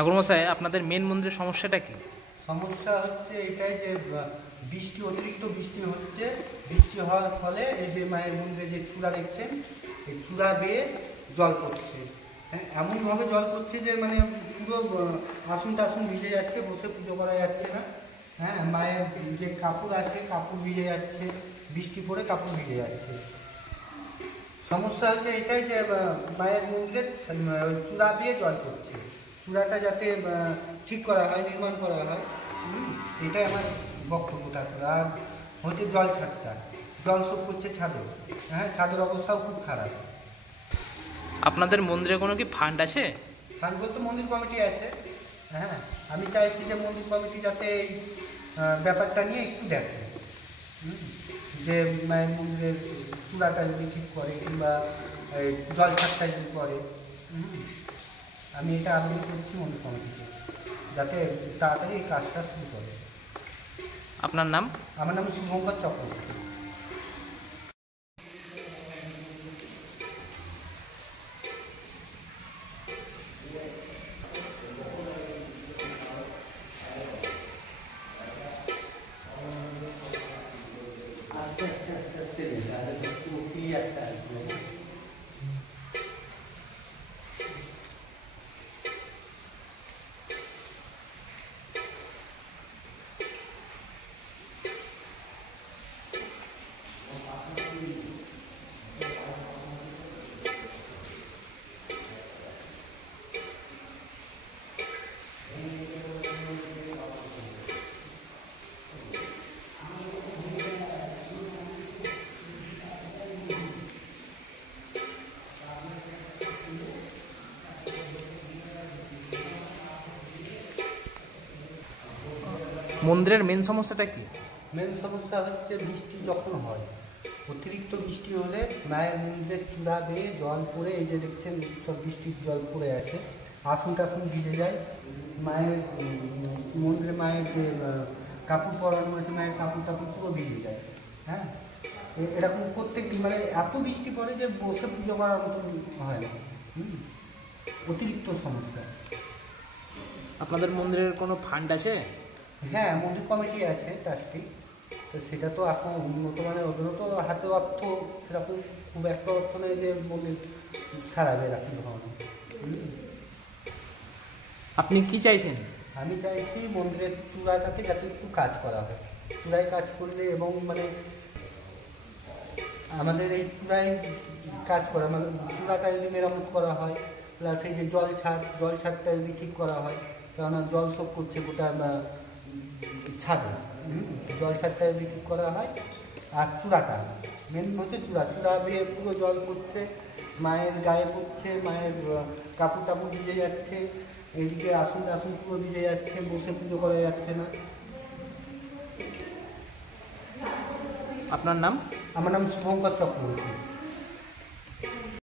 ঠাকুরমশাই, আপনাদের মেন মন্দিরের সমস্যাটা কি? সমস্যা হচ্ছে এটাই যে অতিরিক্ত বৃষ্টি হচ্ছে। বৃষ্টি হওয়ার ফলে এই যে মায়ের মন্দিরে যে চূড়া দেখছেন, এই চূড়া বেয়ে জল পড়ছে। হ্যাঁ, এমনভাবে জল পড়ছে যে মানে পুরো আসন টাসন ভিজে যাচ্ছে, বসে পুজো করা যাচ্ছে না। হ্যাঁ, মায়ের যে কাপড় আছে কাপড় ভিজে যাচ্ছে, বৃষ্টি পড়ে কাপড় ভিজে যাচ্ছে। সমস্যা হচ্ছে এটাই যে মায়ের মন্দিরে চূড়া দিয়ে জল পড়ছে। চূড়াটা যাতে ঠিক করা হয়, নির্মাণ করা হয়, এটাই আমার বক্তব্য। ঠাকুর আর হচ্ছে জল ছাড়টা, জল সব করছে ছাদে। হ্যাঁ, ছাদের অবস্থাও খুব খারাপ। আপনাদের মন্দিরে কোনো কি ফান্ড আছে? ফান্ড বলতে মন্দির কমিটি আছে। হ্যাঁ, আমি চাইছি যে মন্দির কমিটি যাতে এই ব্যাপারটা নিয়ে একটু দেখে, যে মায়ের মন্দিরের চূড়াটা যদি ঠিক করে কিংবা জল ছাড়টা যদি করে। আমি এটা আবেদন করছি মন্দির কমিটিকে, যাতে তাড়াতাড়ি এই কাজটা শুরু করে। আপনার নাম? আমার নাম শুভঙ্কর চক্রবর্তী। আস্তে আস্তে আস্তে আস্তে একটা মন্দিরের মেন সমস্যাটা কি? মেন সমস্যা হচ্ছে বৃষ্টি যখন হয়, অতিরিক্ত বৃষ্টি হলে মায়ের মন্দিরের চূড়া বেয়ে জল পড়ে, এই যে দেখছেন সব বৃষ্টির জল পড়ে আছে, আসন টাসন ভিজে যায়। মায়ের মন্দিরে মায়ের যে কাপড় পরানো আছে, মায়ের কাপড় টাপড় পুরো ভিজে যায়। হ্যাঁ, এরকম প্রত্যেক দিন মানে এত বৃষ্টি পড়ে যে বসে পুজো করার মতো হয় না। অতিরিক্ত সমস্যা। আপনাদের মন্দিরের কোনো ফান্ড আছে? হ্যাঁ, মন্দির কমিটি আছে ট্রাস্টি, তো সেটা তো এখন উন্নত, মানে ওদেরও তো হাতে অর্থ সেরকম খুব একটা অর্থ নেই যে মন্দির ছাড়াবে এরকম ধরনের। আপনি কি চাইছেন? আমি চাইছি মন্দিরের চূড়াটাকে যাতে একটু কাজ করা হয়। চূড়ায় কাজ করলে এবং মানে আমাদের এই চূড়ায় কাজ করা মানে চূড়াটা যদি মেরামত করা হয়, প্লাস এই যে জল ছাদটা যদি ঠিক করা হয়, কেননা জল সব করছে গোটা ছাদে। জল ছাদটা যদি ঠিক করা হয়, আর চূড়াটা মেন হচ্ছে চূড়া বেয়ে পুরো জল পড়ছে, মায়ের গায়ে পড়ছে, মায়ের কাপড় টাপড় ভিজে যাচ্ছে, এইদিকে আসন টাসন পুরো ভিজে যাচ্ছে, বসে পুজো করা যাচ্ছে না। আপনার নাম? আমার নাম শুভঙ্কর চক্রবর্তী।